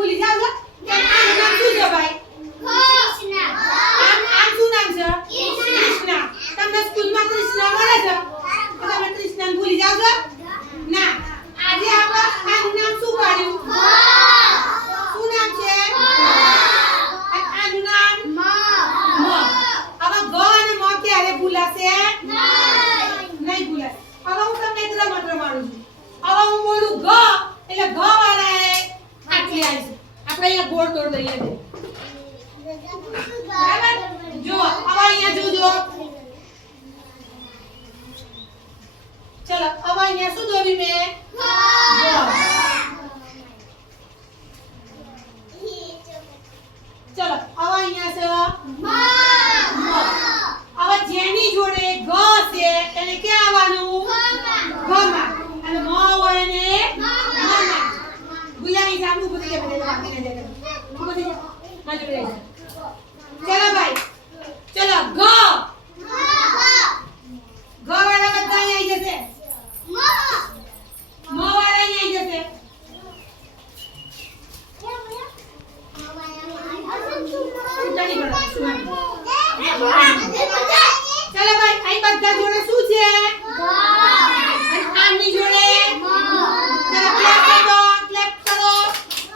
回家了 ગોળ તોડ દઈએ છે. બરાબર જો હવે અહીંયા જોજો ચલો હવે અહીંયા શું દોર્યું મેં दे दे बाकी नहीं दे उनको दे हाँ। चले जाइए चलो भाई चलो ग। हाँ, ग वाला बच्चा यही जैसे। हाँ। म म वाला यही जैसे। हाँ, ये नहीं बड़ा सुन। ए बड़ा